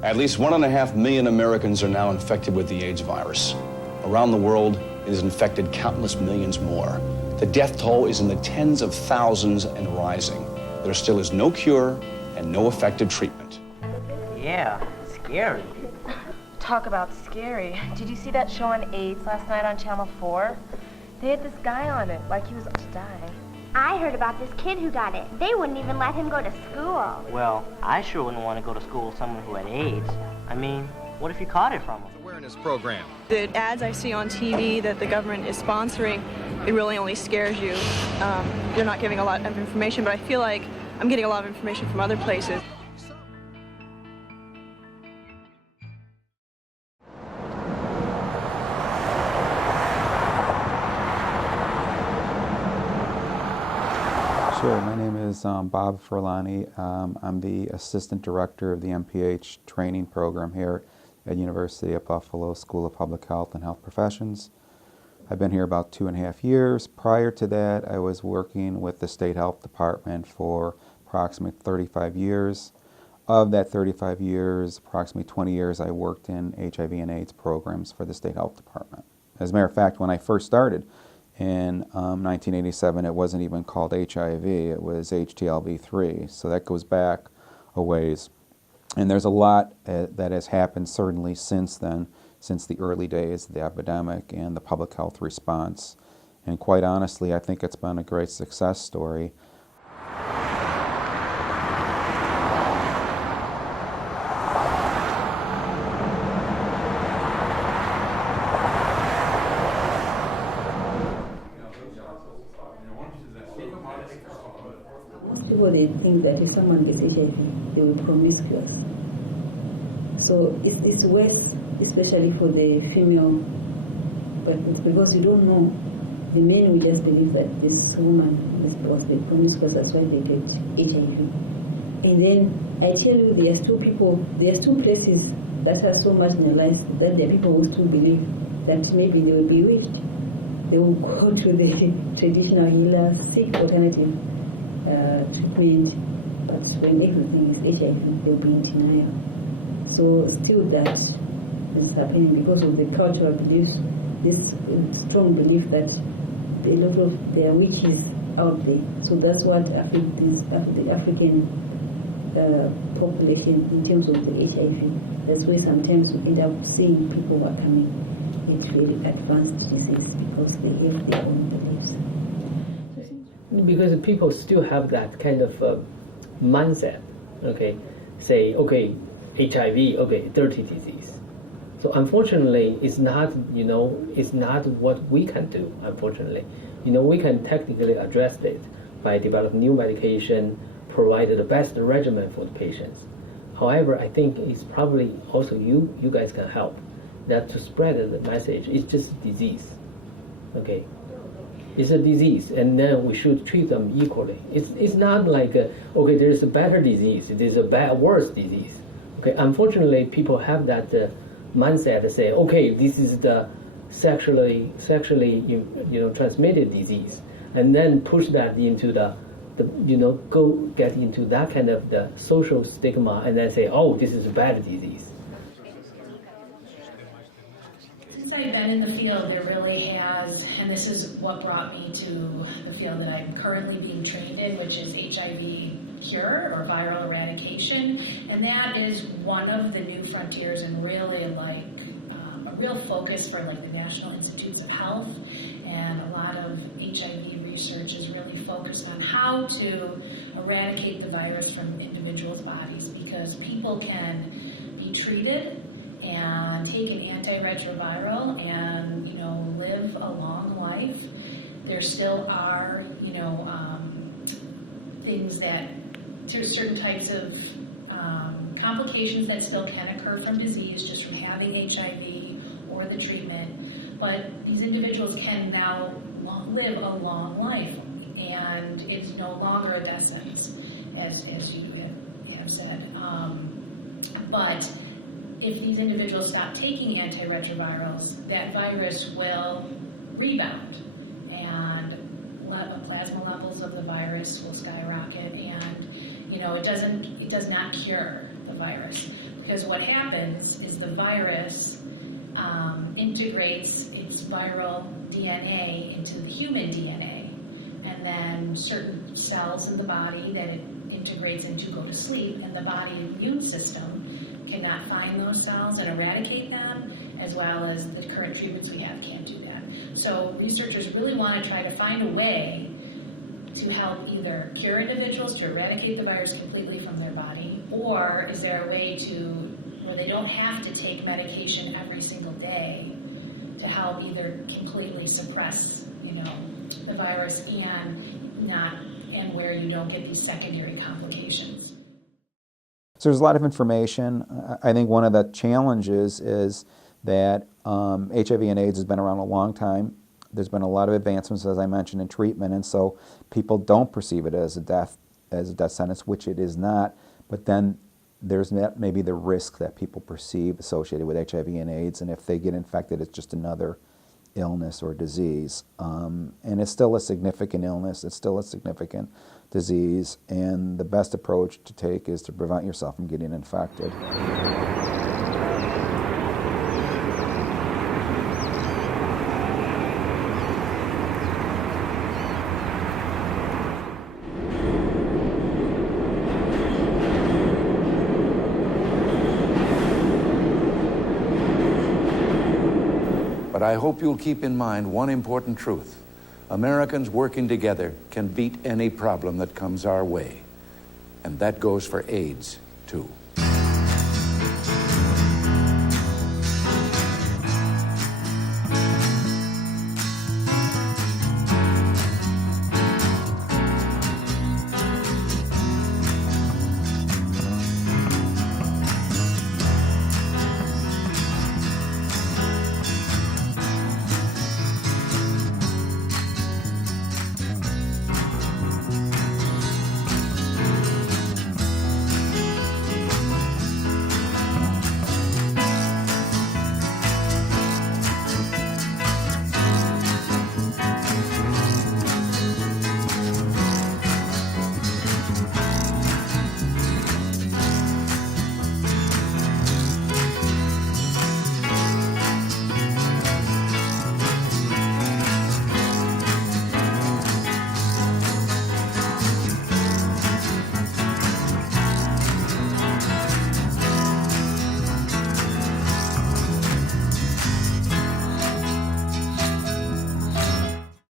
At least 1.5 million Americans are now infected with the AIDS virus. Around the world, it has infected countless millions more. The death toll is in the tens of thousands and rising. There still is no cure and no effective treatment. Yeah, scary. Talk about scary. Did you see that show on AIDS last night on Channel 4? They had this guy on it, like he was about to die. I heard about this kid who got it. They wouldn't even let him go to school. Well, I sure wouldn't want to go to school with someone who had AIDS. I mean, what if you caught it from him? Awareness program. The ads I see on TV that the government is sponsoring, it really only scares you. They're not giving a lot of information, but I feel like I'm getting a lot of information from other places. Sure, my name is Bob Furlani. I'm the Assistant Director of the MPH training program here at University of Buffalo School of Public Health and Health Professions. I've been here about 2.5 years. Prior to that, I was working with the State Health Department for approximately 35 years. Of that 35 years, approximately 20 years, I worked in HIV and AIDS programs for the State Health Department. As a matter of fact, when I first started, in 1987, it wasn't even called HIV, it was HTLV-3, so that goes back a ways. And there's a lot that has happened certainly since then, since the early days of the epidemic and the public health response. And quite honestly, I think it's been a great success story. People, they think that if someone gets HIV, they will be promiscuous. So it's worse, especially for the female, but because you don't know. The men will just believe that this woman was promiscuous, that's why they get HIV. And then I tell you, there's two places that are so marginalized that there are people who still believe that maybe they will be bewitched. They will go to the traditional healer, seek alternative treatment, but when everything is HIV, they'll be in denial. So still that is happening because of the cultural beliefs, this strong belief that a lot of there are witches out there. So that's what affects the African population in terms of the HIV. That's why sometimes we end up seeing people who are coming with really advanced disease because they have their own beliefs. Because people still have that kind of mindset, okay, say, okay, HIV, okay, dirty disease. So unfortunately, it's not, it's not what we can do, unfortunately. We can technically address it by developing new medication, provide the best regimen for the patients. However, I think it's probably also you guys can help that to spread the message. It's just disease, okay? It's a disease, and then we should treat them equally. It's not like, okay, there's a better disease, there's a worse disease. Okay, unfortunately, people have that mindset to say, okay, this is the sexually transmitted disease, and then push that into go get into that kind of the social stigma, and then say, oh, this is a bad disease. Since I've been in the field, there really has, and this is what brought me to the field that I'm currently being trained in, which is HIV cure or viral eradication, and that is one of the new frontiers and really like a real focus for like the National Institutes of Health, and a lot of HIV research is really focused on how to eradicate the virus from individuals' bodies, because people can be treated and take an antiretroviral and live a long life. There still are things that certain types of complications that still can occur from disease just from having HIV or the treatment, but these individuals can now live a long life, and it's no longer a death sentence, as you have said. But if these individuals stop taking antiretrovirals, that virus will rebound, and plasma levels of the virus will skyrocket, and it does not cure the virus. Because what happens is the virus integrates its viral DNA into the human DNA, and then certain cells in the body that it integrates into go to sleep, and the body immune system cannot find those cells and eradicate them, as well as the current treatments we have can't do that. So researchers really want to try to find a way to help either cure individuals, to eradicate the virus completely from their body, or is there a way to where they don't have to take medication every single day to help either completely suppress, the virus and where you don't get these secondary complications. So there's a lot of information. I think one of the challenges is that HIV and AIDS has been around a long time. There's been a lot of advancements, as I mentioned, in treatment, and so people don't perceive it as a death sentence, which it is not. But then there's maybe the risk that people perceive associated with HIV and AIDS, and if they get infected, it's just another illness or disease. And it's still a significant illness, it's still a significant disease, and the best approach to take is to prevent yourself from getting infected. But I hope you'll keep in mind one important truth. Americans working together can beat any problem that comes our way. And that goes for AIDS, too.